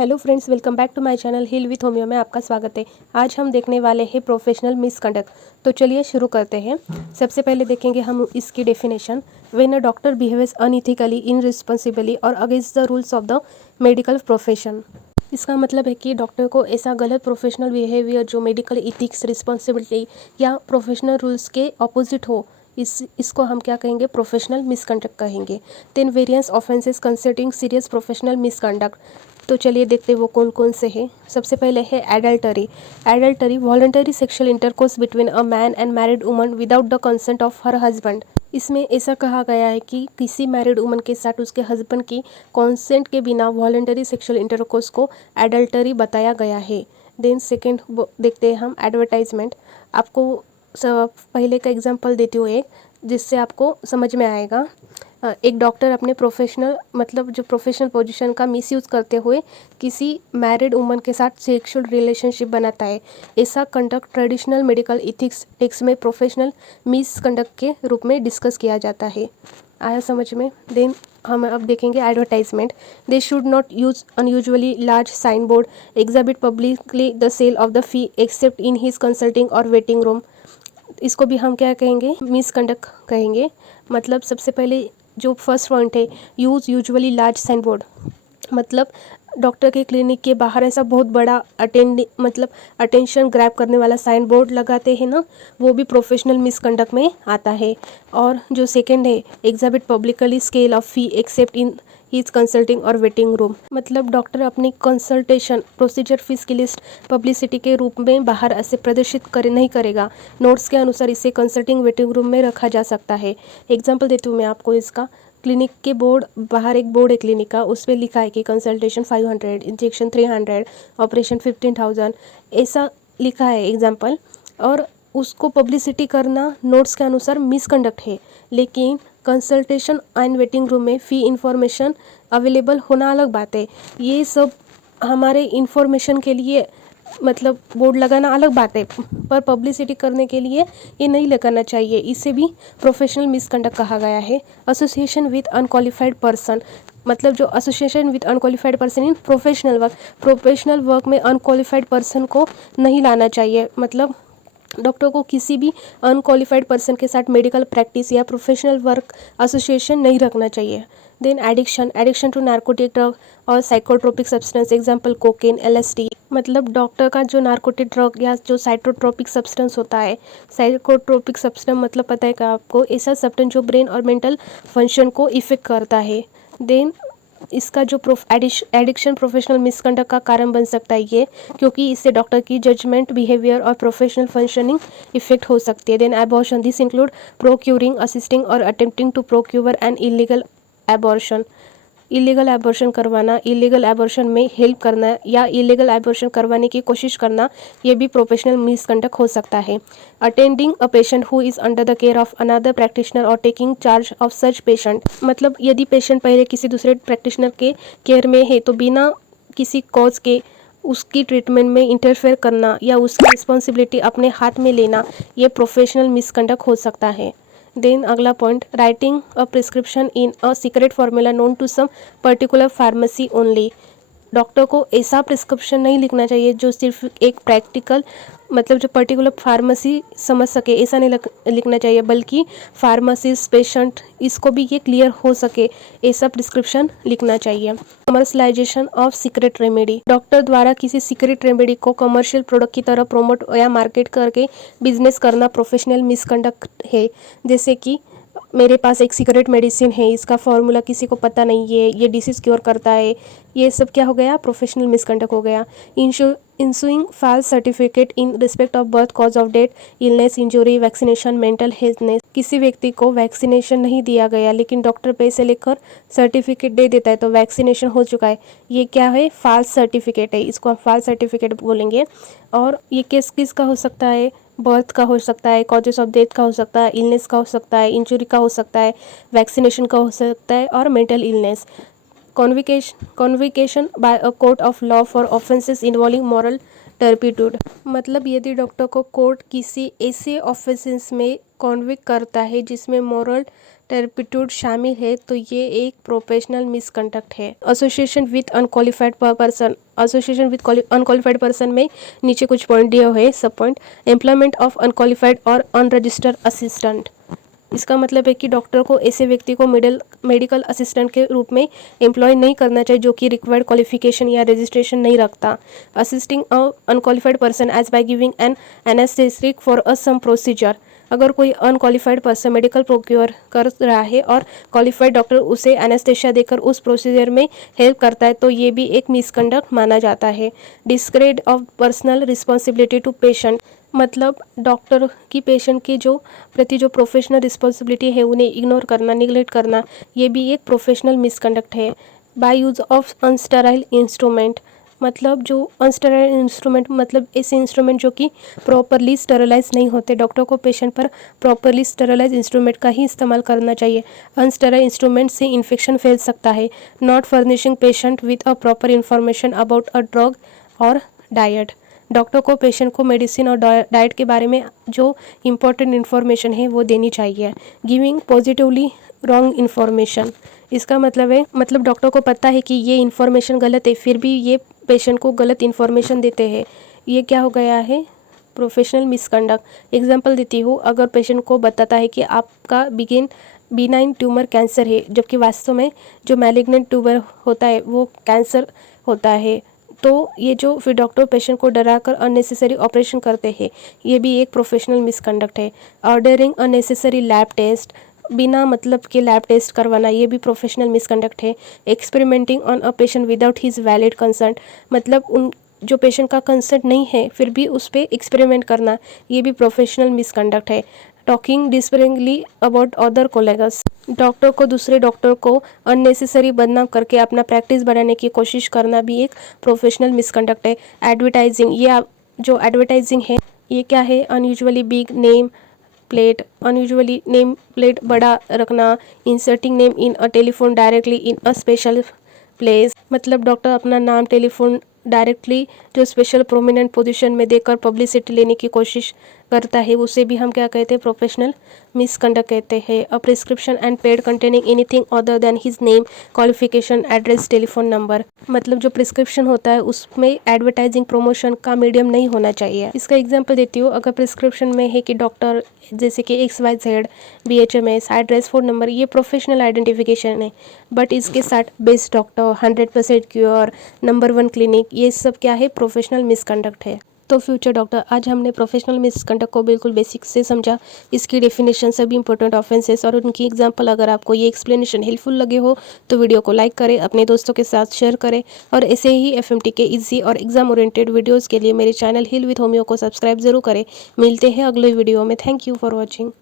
Hello friends, welcome back to my channel heal with homeo में आपका स्वागत है। आज हम देखने वाले हैं प्रोफेशनल मिसकंडक्ट। तो चलिए शुरू करते हैं। सबसे पहले देखेंगे हम इसकी definition. When a doctor behaves unethically, irresponsibly और against the rules of the medical profession. इसका मतलब है कि डॉक्टर को ऐसा गलत प्रोफेशनल बिहेवियर जो मेडिकल इथिक्स, रिस्पॉन्सिबिलिटी या प्रोफेशनल रूल्स के ऑपोजिट हो, इसको हम क्या कहेंगे? प्रोफेशनल मिसकंडक्ट कहेंगे। Then various offences considering serious professional misconduct. तो चलिए देखते हैं वो कौन कौन से हैं। सबसे पहले है adultery. Adultery voluntary sexual intercourse between a man and married woman without the consent of her husband. इसमें ऐसा कहा गया है कि किसी मैरिड वुमन के साथ उसके हस्बैंड की कॉन्सेंट के बिना वॉलंटरी सेक्सुअल इंटरकोर्स को एडल्टरी बताया गया है। देन सेकेंड देखते हैं हम एडवर्टाइजमेंट। आपको पहले का एग्जांपल देती हूँ एक, जिससे आपको समझ में आएगा। एक डॉक्टर अपने प्रोफेशनल मतलब जो प्रोफेशनल पोजीशन का मिसयूज़ करते हुए किसी मैरिड वुमन के साथ सेक्सुअल रिलेशनशिप बनाता है। ऐसा conduct traditional medical ethics text में प्रोफेशनल मिसकंडक्ट के रूप में डिस्कस किया जाता है। आया समझ में? देन हम अब देखेंगे advertisement. They should not use unusually large sign board exhibit publicly the sale of the fee except in his consulting और वेटिंग रूम। इसको भी हम क्या कहेंगे? मिसकंडक्ट कहेंगे। मतलब सबसे पहले जो फर्स्ट पॉइंट है, use usually large sign board. मतलब डॉक्टर के क्लिनिक के बाहर ऐसा बहुत बड़ा अटेंशन ग्रैब करने वाला साइन बोर्ड लगाते हैं ना, वो भी प्रोफेशनल मिसकंडक्ट में आता है। और जो सेकंड है, exhibit publicly scale of fee except in his consulting और वेटिंग रूम। मतलब डॉक्टर अपनी कंसल्टेशन प्रोसीजर फीस की लिस्ट पब्लिसिटी के रूप में बाहर ऐसे प्रदर्शित नहीं करेगा। नोट्स के अनुसार इसे कंसल्टिंग वेटिंग रूम में रखा जा सकता है। एग्जाम्पल देती हूँ मैं आपको इसका। क्लिनिक के बोर्ड बाहर एक बोर्ड है क्लिनिक का, उस पर लिखा है कि कंसल्टेशन 500, इंजेक्शन 300, ऑपरेशन 15,000, ऐसा लिखा है एग्जाम्पल। और उसको पब्लिसिटी करना नोट्स के अनुसार मिसकंडक्ट है। लेकिन कंसल्टेशन एंड वेटिंग रूम में फ़ी इंफॉर्मेशन अवेलेबल होना अलग बात है। ये सब हमारे इंफॉर्मेशन के लिए मतलब बोर्ड लगाना अलग बात है, पर पब्लिसिटी करने के लिए ये नहीं लगाना चाहिए। इसे भी प्रोफेशनल मिसकंडक्ट कहा गया है। Association with unqualified person. मतलब जो association with unqualified person in professional work में अनक्वालिफाइड पर्सन को नहीं लाना चाहिए। मतलब डॉक्टर को किसी भी अनक्वालिफाइड पर्सन के साथ मेडिकल प्रैक्टिस या प्रोफेशनल वर्क एसोसिएशन नहीं रखना चाहिए। Then addiction to narcotic drug और psychotropic substance, example cocaine, LSD. मतलब डॉक्टर का जो नार्कोटिक ड्रग या जो साइकोट्रोपिक सब्सटेंस होता है, साइकोट्रोपिक सब्सटेंस मतलब पता है क्या आपको? ऐसा सब्सटेंस जो ब्रेन और मेंटल फंक्शन को इफेक्ट करता है। देन इसका जो एडिक्शन प्रोफेशनल मिसकंडक्ट का कारण बन सकता है ये, क्योंकि इससे डॉक्टर की जजमेंट, बिहेवियर और प्रोफेशनल फंक्शनिंग इफेक्ट हो सकती है। Then abortion, this include procuring, assisting और attempting to procure an illegal abortion. Illegal abortion करवाना, इलीगल एबॉर्शन में हेल्प करना या इलीगल एबॉर्शन करवाने की कोशिश करना, ये भी प्रोफेशनल मिसकंडक्ट हो सकता है। Attending a patient who is under the care of another practitioner और taking charge of such patient. मतलब यदि पेशेंट पहले किसी दूसरे प्रैक्टिशनर के केयर में है तो बिना किसी कॉज के उसकी ट्रीटमेंट में इंटरफेयर करना या उसकी रिस्पॉन्सिबिलिटी अपने हाथ में लेना, ये प्रोफेशनल मिसकंडक्ट हो सकता है। देन अगला point, writing a prescription in a secret formula known to some particular pharmacy only. Doctor को ऐसा प्रिस्क्रिप्शन नहीं लिखना चाहिए जो सिर्फ एक प्रैक्टिकल मतलब जो पर्टिकुलर फार्मेसी समझ सके, ऐसा नहीं लिखना चाहिए, बल्कि फार्मासिस्ट, पेशेंट, इसको भी ये क्लियर हो सके, ऐसा प्रिस्क्रिप्शन लिखना चाहिए। Commercialisation of secret remedy. Doctor द्वारा किसी सीक्रेट रेमेडी को कमर्शियल प्रोडक्ट की तरह प्रोमोट या मार्केट करके बिजनेस करना प्रोफेशनल मिसकंडक्ट है। जैसे कि मेरे पास एक सीक्रेट मेडिसिन है, इसका फॉर्मूला किसी को पता नहीं है, ये डिसीज़ क्योर करता है, ये सब क्या हो गया? प्रोफेशनल मिसकंडक्ट हो गया। Issuing false certificate in respect of birth, cause of death, illness, injury, vaccination, mental healthness. किसी व्यक्ति को वैक्सीनेशन नहीं दिया गया लेकिन डॉक्टर पैसे लेकर सर्टिफिकेट दे देता है तो वैक्सीनेशन हो चुका है, ये क्या है? फॉल्स सर्टिफिकेट है, इसको हम फॉल्स सर्टिफिकेट बोलेंगे। और ये केस किसका हो सकता है? बर्थ का हो सकता है, कॉजेस ऑफ डेथ का हो सकता है, इलनेस का हो सकता है, इंजरी का हो सकता है, वैक्सीनेशन का हो सकता है और mental illness. Conviction by a court of law for offences involving moral turpitude. मतलब यदि डॉक्टर को कोर्ट किसी ऐसे ऑफेंसेस में कॉन्विक्ट करता है जिसमें मॉरल टर्पिट्यूड शामिल है तो ये एक प्रोफेशनल मिसकंडक्ट है। Association with unqualified person, association with unqualified person में नीचे कुछ पॉइंट दिए हुए सब पॉइंट। एम्प्लॉयमेंट ऑफ अनक्वालिफाइड और अनरजिस्टर्ड असिस्टेंट, इसका मतलब है कि डॉक्टर को ऐसे व्यक्ति को मेडिकल असिस्टेंट के रूप में एम्प्लॉय नहीं करना चाहिए जो कि रिक्वायर्ड क्वालिफिकेशन या रजिस्ट्रेशन नहीं रखता। Assisting a unqualified person as by giving an anaesthetic for a some procedure, अगर कोई अनक्वालिफाइड पर्सन मेडिकल प्रोक्योर कर रहा है और क्वालिफाइड डॉक्टर उसे एनेस्थेशिया देकर उस प्रोसीजर में हेल्प करता है तो ये भी एक मिसकंडक्ट माना जाता है। Disregard of personal responsibility to patient, मतलब डॉक्टर की पेशेंट के जो प्रति जो प्रोफेशनल रिस्पॉन्सिबिलिटी है उन्हें इग्नोर करना, निगलेक्ट करना, ये भी एक प्रोफेशनल मिसकंडक्ट है। बाय यूज़ ऑफ अनस्टेराइल इंस्ट्रूमेंट, मतलब जो अनस्टेराइल इंस्ट्रूमेंट मतलब ऐसे इंस्ट्रूमेंट जो कि प्रॉपरली स्टेरलाइज नहीं होते, डॉक्टर को पेशेंट पर प्रॉपरली स्टेरलाइज इंस्ट्रूमेंट का ही इस्तेमाल करना चाहिए। अनस्टेराइल इंस्ट्रूमेंट से इन्फेक्शन फैल सकता है। Not furnishing patient with a proper information about a drug और डाइट, डॉक्टर को पेशेंट को मेडिसिन और डाइट के बारे में जो इम्पोर्टेंट इन्फॉर्मेशन है वो देनी चाहिए। गिविंग पॉजिटिवली रॉन्ग इन्फॉर्मेशन, इसका मतलब है मतलब डॉक्टर को पता है कि ये इन्फॉर्मेशन गलत है फिर भी ये पेशेंट को गलत इन्फॉर्मेशन देते हैं, ये क्या हो गया है, प्रोफेशनल मिसकंडक्ट। एग्जांपल देती हूँ, अगर पेशेंट को बताता है कि आपका बिनाइन ट्यूमर कैंसर है जबकि वास्तव में जो मैलिग्नेंट ट्यूमर होता है वो कैंसर होता है, तो ये जो फिर डॉक्टर पेशेंट को डराकर अननेसेसरी ऑपरेशन करते हैं, ये भी एक प्रोफेशनल मिसकंडक्ट है। ऑर्डरिंग अननेसेसरी लैब टेस्ट, बिना मतलब के लैब टेस्ट करवाना, ये भी प्रोफेशनल मिसकंडक्ट है। Experimenting on a patient without his valid concert, मतलब उन जो पेशेंट का कंसेंट नहीं है फिर भी उस पर एक्सपेरिमेंट करना, ये भी प्रोफेशनल मिसकंडक्ट है। टॉकिंग डिस्पेरिंगली अबाउट अदर कोलेगस, डॉक्टर को दूसरे डॉक्टर को अननेसेसरी बदनाम करके अपना प्रैक्टिस बढ़ाने की कोशिश करना भी एक प्रोफेशनल मिसकंडक्ट है। एडवर्टाइजिंग, ये जो एडवर्टाइजिंग है ये क्या है, unusually big name plate, unusually name plate बड़ा रखना। Inserting name in a telephone directly in a special place, मतलब डॉक्टर अपना नाम टेलीफोन डायरेक्टली जो स्पेशल प्रोमिनेंट पोजीशन में देकर पब्लिसिटी लेने की कोशिश करता है उसे भी हम क्या कहते हैं, प्रोफेशनल मिसकंडक्ट कहते हैं। A prescription and paid containing anything other than his name, qualification, address, telephone number, मतलब जो प्रिस्क्रिप्शन होता है उसमें एडवर्टाइजिंग प्रमोशन का मीडियम नहीं होना चाहिए। इसका एग्जांपल देती हूँ, अगर प्रिस्क्रिप्शन में है कि डॉक्टर जैसे कि XYZ BHMS, address, phone number, ये प्रोफेशनल आइडेंटिफिकेशन है, बट इसके साथ best doctor, 100% cure, number 1 clinic, ये सब क्या है, प्रोफेशनल मिसकंडक्ट है। तो फ्यूचर डॉक्टर, आज हमने प्रोफेशनल मिसकंडक्ट को बिल्कुल बेसिक से समझा, इसकी डेफिनेशन, सभी इंपॉर्टेंट ऑफेंसेस और उनकी एग्जांपल। अगर आपको ये एक्सप्लेनेशन हेल्पफुल लगे हो तो वीडियो को लाइक करें, अपने दोस्तों के साथ शेयर करें और ऐसे ही FMT के इजी और एग्जाम ओरिएंटेड वीडियोज़ के लिए मेरे चैनल हील विथ होमियो को सब्सक्राइब जरूर करें। मिलते हैं अगले वीडियो में। Thank you for watching.